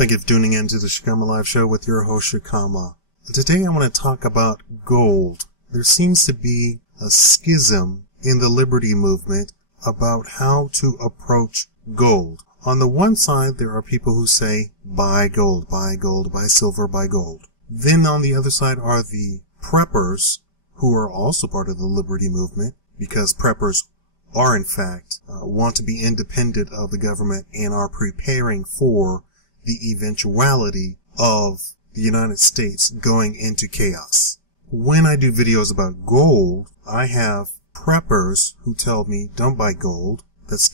Thank you for tuning in to the Shikama Live Show with your host, Shikama. Today I want to talk about gold. There seems to be a schism in the liberty movement about how to approach gold. On the one side, there are people who say, buy gold, buy gold, buy silver, buy gold. Then on the other side are the preppers, who are also part of the liberty movement, because preppers are in fact want to be independent of the government and are preparing for the eventuality of the United States going into chaos. When I do videos about gold, I have preppers who tell me, don't buy gold. That's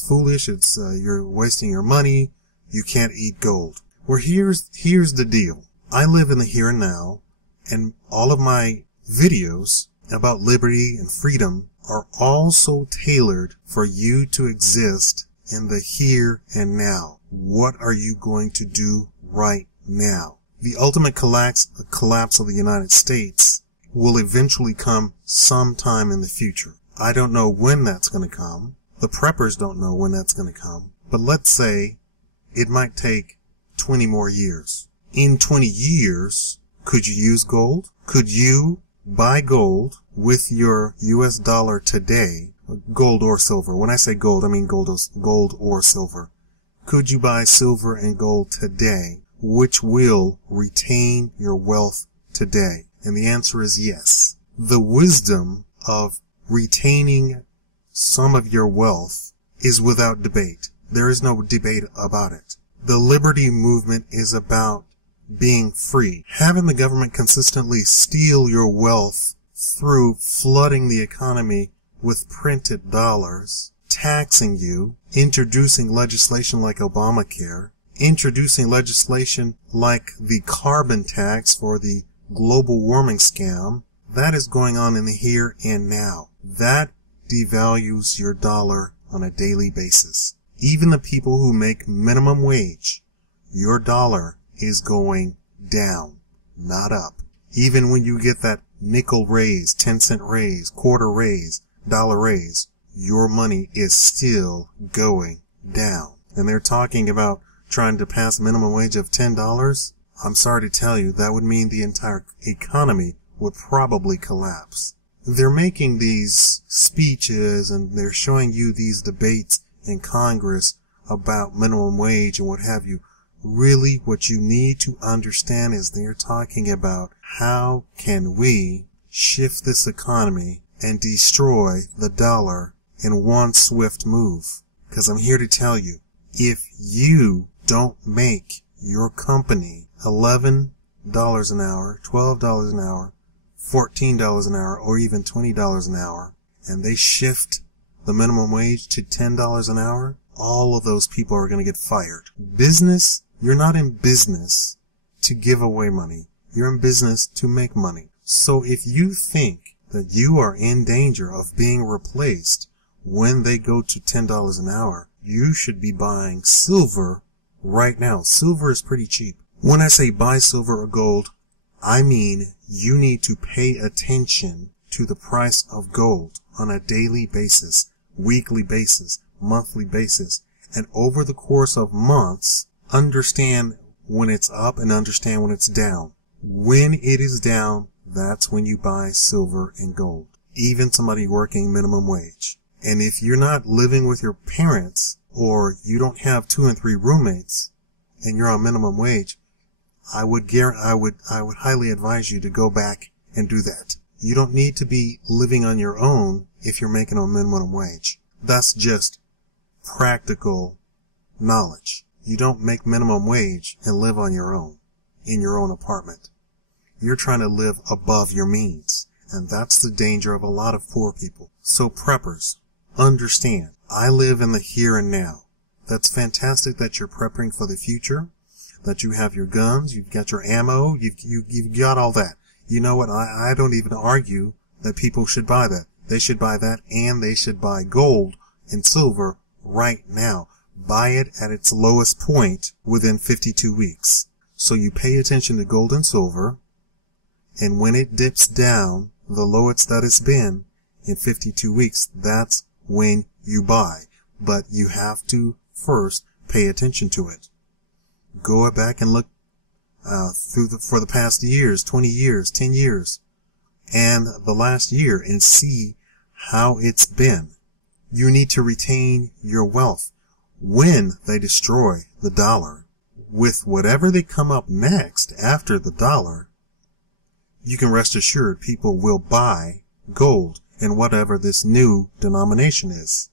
foolish. It's you're wasting your money. You can't eat gold. Well, here's the deal. I live in the here and now, and all of my videos about liberty and freedom are also tailored for you to exist in the here and now. What are you going to do right now? The ultimate collapse of the United States will eventually come sometime in the future. I don't know when that's going to come. The preppers don't know when that's going to come. But let's say it might take 20 more years. In 20 years, could you use gold? Could you buy gold with your US dollar today? Gold or silver. When I say gold, I mean gold or silver. Could you buy silver and gold today, which will retain your wealth today? And the answer is yes. The wisdom of retaining some of your wealth is without debate. There is no debate about it. The liberty movement is about being free. Having the government consistently steal your wealth through flooding the economy with printed dollars, taxing you, introducing legislation like Obamacare, introducing legislation like the carbon tax for the global warming scam, that is going on in the here and now. That devalues your dollar on a daily basis. Even the people who make minimum wage, your dollar is going down, not up. Even when you get that nickel raise, 10-cent raise, quarter raise, dollar raise, your money is still going down. And they're talking about trying to pass a minimum wage of $10. I'm sorry to tell you, that would mean the entire economy would probably collapse. They're making these speeches and they're showing you these debates in Congress about minimum wage and what have you. Really, what you need to understand is they're talking about how can we shift this economy and destroy the dollar in one swift move. Because I'm here to tell you, if you don't make your company $11 an hour, $12 an hour, $14 an hour, or even $20 an hour, and they shift the minimum wage to $10 an hour, all of those people are going to get fired. Business, you're not in business to give away money. You're in business to make money. So if you think that you are in danger of being replaced when they go to $10 an hour, you should be buying silver right now. Silver is pretty cheap. When I say buy silver or gold, I mean you need to pay attention to the price of gold on a daily basis, weekly basis, monthly basis, and over the course of months, understand when it's up and understand when it's down. When it is down, that's when you buy silver and gold. Even somebody working minimum wage. And if you're not living with your parents, or you don't have 2 and 3 roommates, and you're on minimum wage, I would highly advise you to go back and do that. You don't need to be living on your own if you're making a minimum wage. That's just practical knowledge. You don't make minimum wage and live on your own, in your own apartment. You're trying to live above your means. And that's the danger of a lot of poor people. So preppers, understand, I live in the here and now. That's fantastic that you're prepping for the future, that you have your guns, you've got your ammo, you've got all that. You know what? I don't even argue that people should buy that. They should buy that, and they should buy gold and silver right now. Buy it at its lowest point within 52 weeks. So you pay attention to gold and silver, and when it dips down, the lowest that it's been in 52 weeks, that's when you buy. But you have to first pay attention to it. Go back and look for the past years, 20 years, 10 years, and the last year, and see how it's been. You need to retain your wealth. When they destroy the dollar, with whatever they come up next after the dollar, you can rest assured people will buy gold in whatever this new denomination is.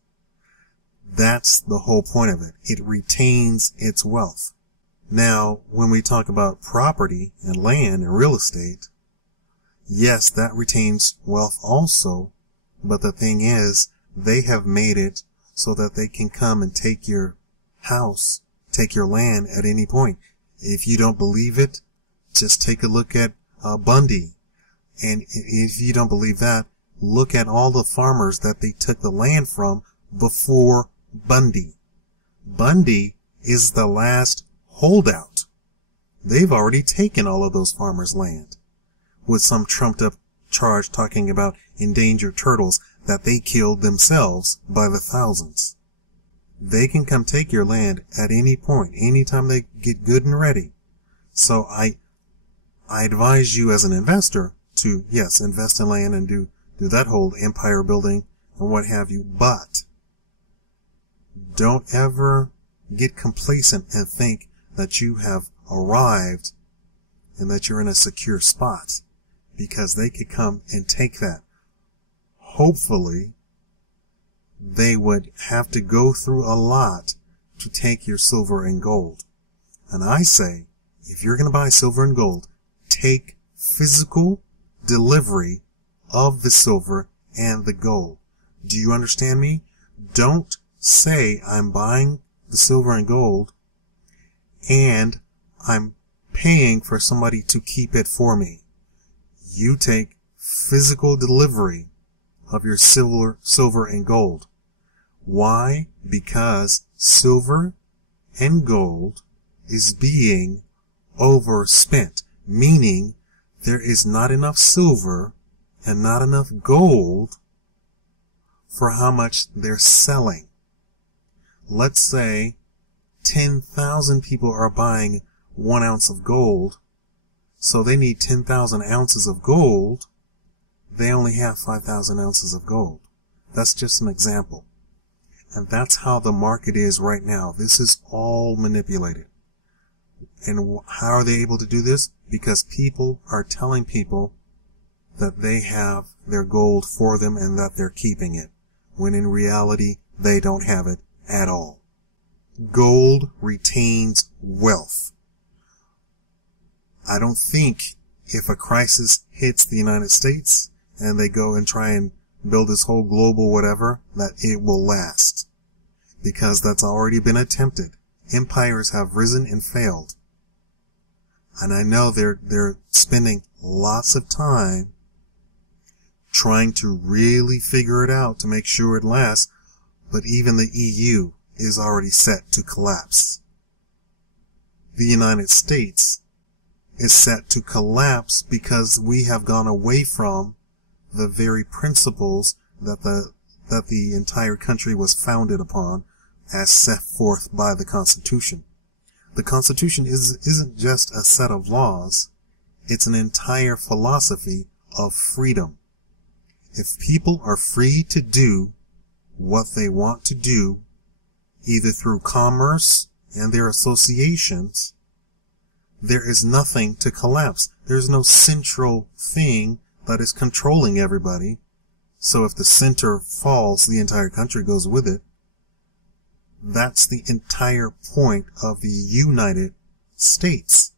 That's the whole point of it. It retains its wealth. Now, when we talk about property and land and real estate, yes, that retains wealth also, but the thing is, they have made it so that they can come and take your house, take your land at any point. If you don't believe it, just take a look at Bundy. And if you don't believe that, look at all the farmers that they took the land from before Bundy. Bundy is the last holdout. They've already taken all of those farmers' land, with some trumped up charge talking about endangered turtles that they killed themselves by the thousands. They can come take your land at any point, anytime they get good and ready. So I advise you as an investor to, yes, invest in land and do that whole empire building and what have you, but don't ever get complacent and think that you have arrived and that you're in a secure spot, because they could come and take that. Hopefully, they would have to go through a lot to take your silver and gold. And I say, if you're going to buy silver and gold, take physical delivery of the silver and the gold. Do you understand me? Don't say I'm buying the silver and gold and I'm paying for somebody to keep it for me. You take physical delivery of your silver and gold. Why? Because silver and gold is being overspent, meaning there is not enough silver and not enough gold for how much they're selling. Let's say 10,000 people are buying 1 ounce of gold, so they need 10,000 ounces of gold. They only have 5,000 ounces of gold. That's just an example. And that's how the market is right now. This is all manipulated. And how are they able to do this? Because people are telling people that they have their gold for them and that they're keeping it, when in reality they don't have it at all. Gold retains wealth. I don't think if a crisis hits the United States and they go and try and build this whole global whatever, that it will last. Because that's already been attempted. Empires have risen and failed. And I know they're spending lots of time trying to really figure it out to make sure it lasts, but even the EU is already set to collapse. The United States is set to collapse because we have gone away from the very principles that the entire country was founded upon, as set forth by the Constitution. The Constitution isn't just a set of laws, it's an entire philosophy of freedom. If people are free to do what they want to do, either through commerce and their associations, there is nothing to collapse. There's no central thing that is controlling everybody. So if the center falls, the entire country goes with it. That's the entire point of the United States.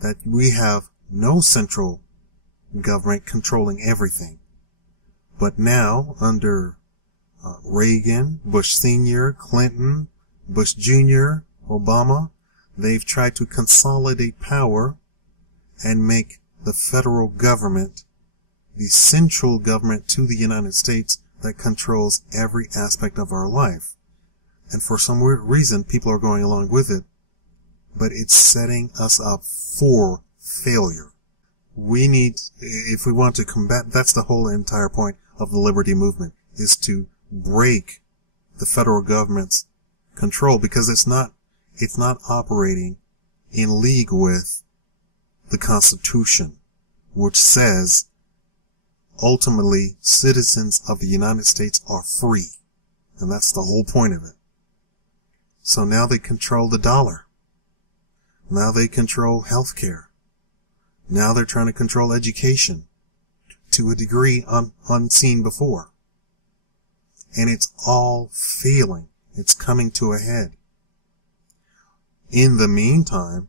That we have no central government controlling everything. But now, under Reagan, Bush Sr., Clinton, Bush Jr., Obama, they've tried to consolidate power and make the federal government the central government to the United States that controls every aspect of our life. And for some weird reason, people are going along with it, but it's setting us up for failure. We need, if we want to combat, that's the whole entire point of the liberty movement, is to break the federal government's control, because it's not operating in league with the Constitution, which says ultimately citizens of the United States are free. And that's the whole point of it. So now they control the dollar. Now they control healthcare. Now they're trying to control education to a degree unseen before. And it's all failing. It's coming to a head. In the meantime,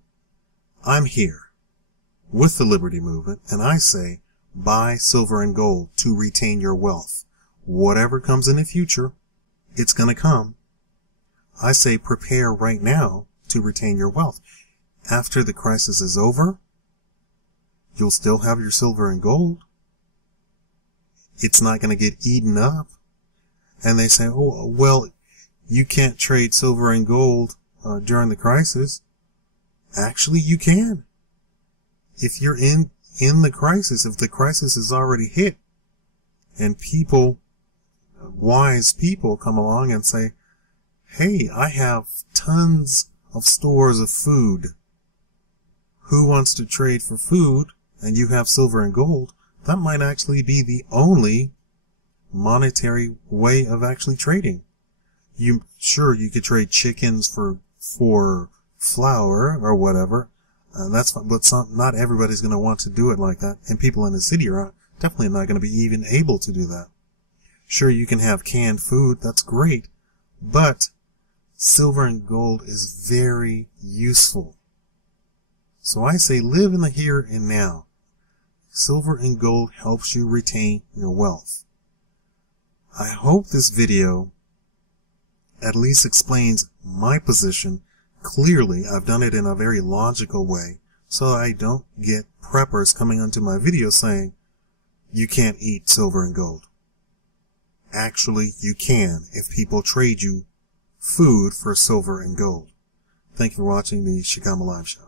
I'm here with the Liberty Movement, and I say, buy silver and gold to retain your wealth. Whatever comes in the future, it's going to come. I say prepare right now to retain your wealth. After the crisis is over, you'll still have your silver and gold. It's not going to get eaten up. And they say, oh, well, you can't trade silver and gold during the crisis. Actually, you can. If you're in the crisis, if the crisis is already hit, and people, wise people come along and say, hey, I have tons of stores of food. Who wants to trade for food? And you have silver and gold. That might actually be the only monetary way of actually trading. Sure, you could trade chickens for flour or whatever. That's fine, but not everybody's going to want to do it like that. And people in the city are definitely not going to be even able to do that. Sure, you can have canned food. That's great. But silver and gold is very useful. So I say live in the here and now. Silver and gold helps you retain your wealth. I hope this video at least explains my position clearly. I've done it in a very logical way, so I don't get preppers coming onto my video saying, you can't eat silver and gold. Actually, you can if people trade you food for silver and gold. Thank you for watching the Shikama Live Show.